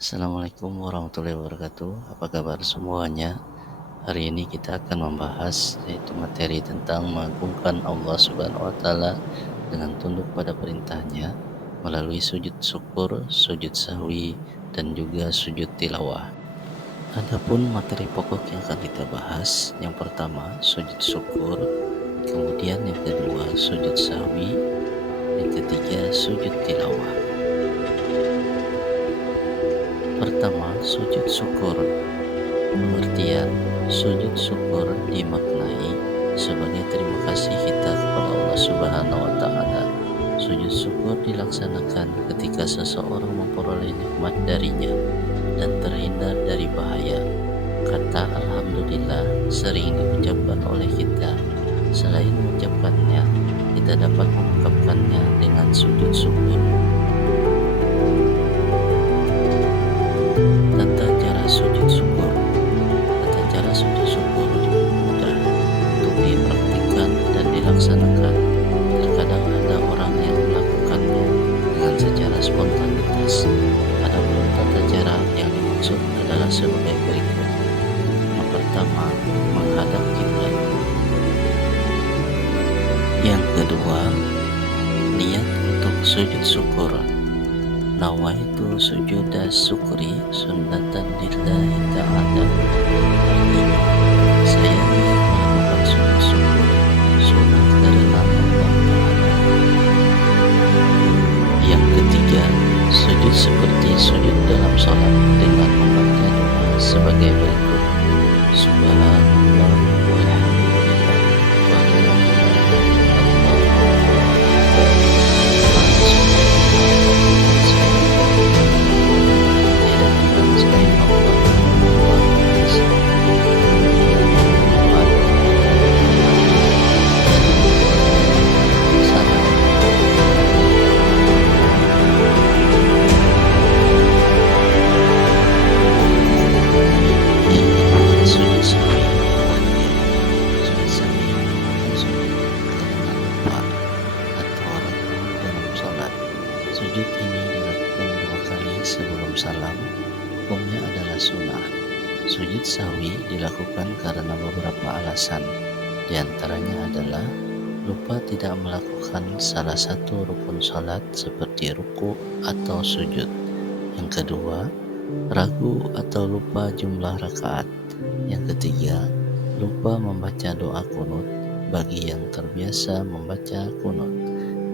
Assalamualaikum warahmatullahi wabarakatuh. Apa kabar semuanya? Hari ini kita akan membahas yaitu materi tentang mengagungkan Allah Subhanahu wa taala dengan tunduk pada perintahnya melalui sujud syukur, sujud sahwi, dan juga sujud tilawah. Adapun materi pokok yang akan kita bahas, yang pertama sujud syukur, kemudian yang kedua sujud sahwi, yang ketiga sujud tilawah. Pertama, sujud syukur. Pengertian sujud syukur dimaknai sebagai terima kasih kita kepada Allah Subhanahu wa taala. Sujud syukur dilaksanakan ketika seseorang memperoleh nikmat darinya dan terhindar dari bahaya. Kata alhamdulillah sering diucapkan oleh kita. Selain mengucapkannya, kita dapat mengungkapkannya dengan sujud syukur. Tata cara sujud syukur. Tata cara sujud syukur mudah untuk dipraktikkan dan dilaksanakan. Terkadang ada orang yang melakukannya dengan secara spontanitas. Adapun tata cara yang dimaksud adalah sebagai berikut. Yang pertama, menghadap kiblat. Yang kedua, niat untuk sujud syukur. Nawaitu sujuda syukri sunnatan lillahi ta'ala. Artinya, saya niat melakukan sujud syukur sunnah karena Allah Ta'ala. Yang ketiga, sujud seperti sujud dalam sholat dengan membaca doa sebagai berikut. Subhanallah walhamdulillah wa la ilaha Sujud ini dilakukan 2 kali sebelum salam. Hukumnya adalah sunnah. Sujud sahwi dilakukan karena beberapa alasan. Di antaranya adalah lupa tidak melakukan salah satu rukun salat seperti ruku atau sujud. Yang kedua, ragu atau lupa jumlah rakaat. Yang ketiga, lupa membaca doa kunut bagi yang terbiasa membaca kunut.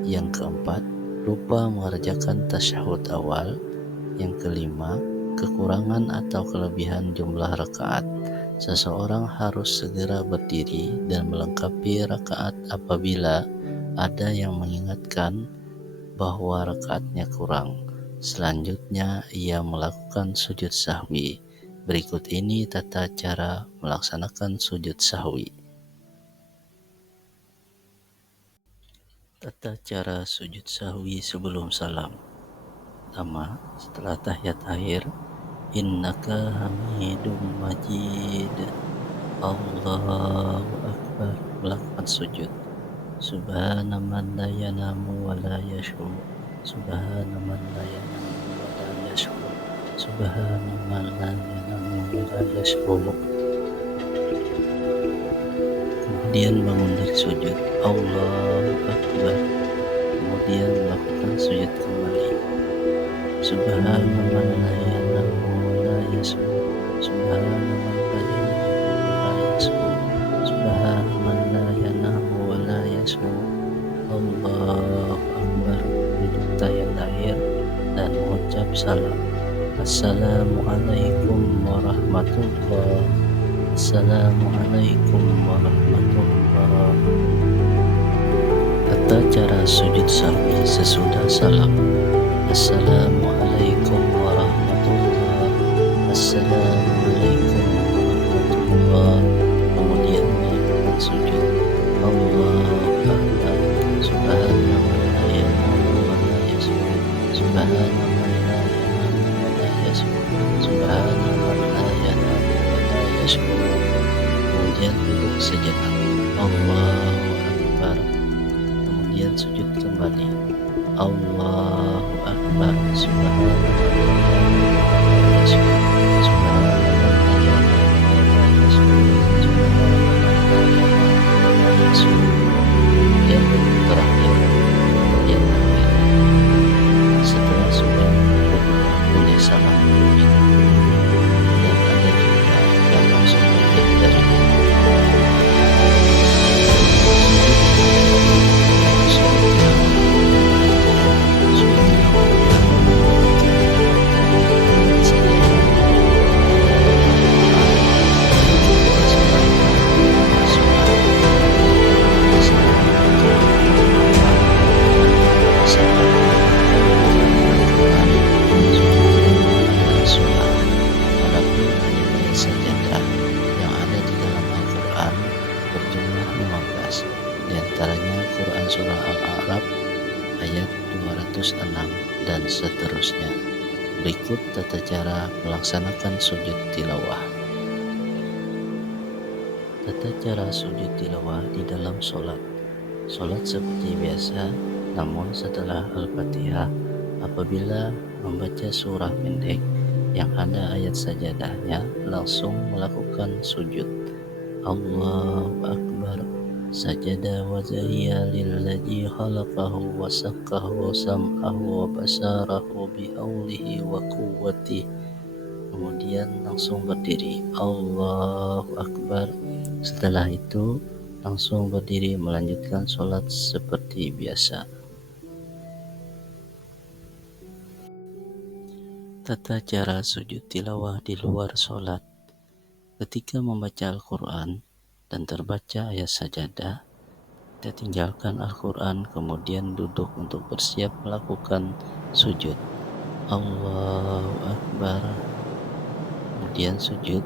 Yang keempat, lupa mengerjakan tasyahud awal. Yang kelima, kekurangan atau kelebihan jumlah rakaat. Seseorang harus segera berdiri dan melengkapi rakaat apabila ada yang mengingatkan bahwa rakaatnya kurang. Selanjutnya, ia melakukan sujud sahwi. Berikut ini tata cara melaksanakan sujud sahwi. Tata cara sujud sahwi sebelum salam. Pertama, setelah tahiyat akhir, innaka hamidum majid, Allahu akbar, melakukan sujud. Subhana man la yanamu wa la yashur, subhana man la yanamu wa la yashur, subhana man la yanamu wa la yashur. Kemudian bangun dari sujud, Allahu akbar. Kemudian melakukan sujud kembali. Subhana man la yanamu wa la yashur, subhana man la yanamu wa la yashur, subhana man la yanamu wa la yashur. Allahu akbar. Duduk tahiyat akhir dan mengucap salam. Assalamualaikum warahmatullahi. Assalamualaikum warahmatullahi. Tata cara sujud sahwi sesudah salam. Assalamualaikum warahmatullahi. Assalamualaikum warahmatullahi. Kemudian melakukan sujud. Allahu akbar. Subhana man la yanamu wa la yashur, subhana man la yanamu wa la yashur, subhana man la yanamu wa la yashur. Kemudian duduk sejenak. Allahu akbar. Kemudian sujud kembali. Allahu akbar. Subhanallah. Berikut tata cara melaksanakan sujud tilawah. Tata cara sujud tilawah di dalam sholat. Sholat seperti biasa, namun setelah Al-Fatihah, apabila membaca surah pendek yang ada ayat sajadahnya, langsung melakukan sujud. Allahu Akbar. Sajada wajhiya lilladzi khalaqahu wa saqqahu sam'ahu wa basarahu bihaulihi wa quwwatihi. Kemudian langsung berdiri. Allahu Akbar. Setelah itu langsung berdiri melanjutkan sholat seperti biasa. Tata cara sujud tilawah di luar sholat. Ketika membaca Al-Quran dan terbaca ayat sajadah, kita tinggalkan Al-Quran kemudian duduk untuk bersiap melakukan sujud. Allahu Akbar. Kemudian sujud.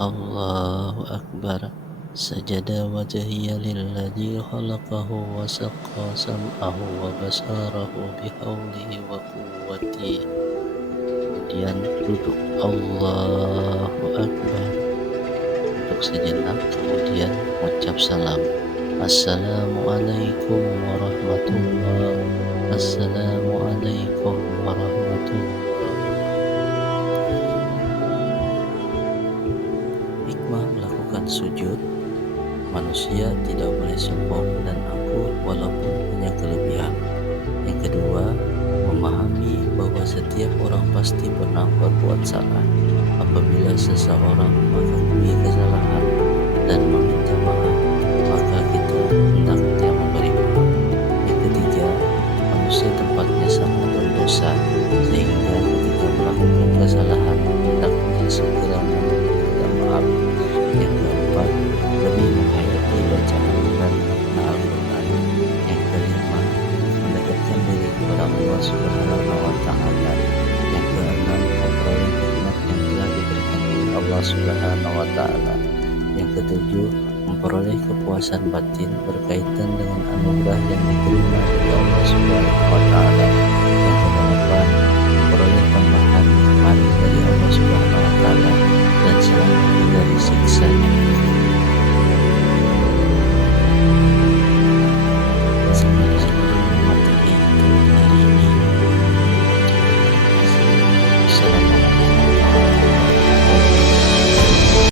Allahu Akbar. Sajada wajhiya lilladzi khalaqahu wa saqqa sam'ahu wa basarahu bihaulihi wa quwwatihi. Kemudian duduk. Allahu Akbar. Duduk sejenak, kemudian mengucap salam. Assalamualaikum warahmatullahi wabarakatuh. Assalamualaikum warahmatullahi wabarakatuh. Hikmah melakukan sujud. Manusia tidak boleh sombong dan angkuh walaupun punya kelebihan. Yang kedua, memahami bahwa setiap orang pasti pernah berbuat salah. Apabila seseorang mengakui kesalahan dan meminta maaf, maka kita hendaknya memberi maaf. Yang ketiga, manusia tempatnya sama berdosa, sehingga ketika melakukan kesalahan hendaknya segera meminta maaf. Yang keempat, lebih menghayati bacaan dan makna Al-Quran. Yang kelima, mendekatkan diri kepada Allah Subhanahu wa Ta'ala. Yang keenam, memperoleh nikmat yang telah diberikan oleh Allah Subhanahu wa Ta'ala. Yang ketujuh, memperoleh kepuasan batin berkaitan dengan anugerah yang diterima dari Allah Subhanahu wa Ta'ala. Yang kedelapan,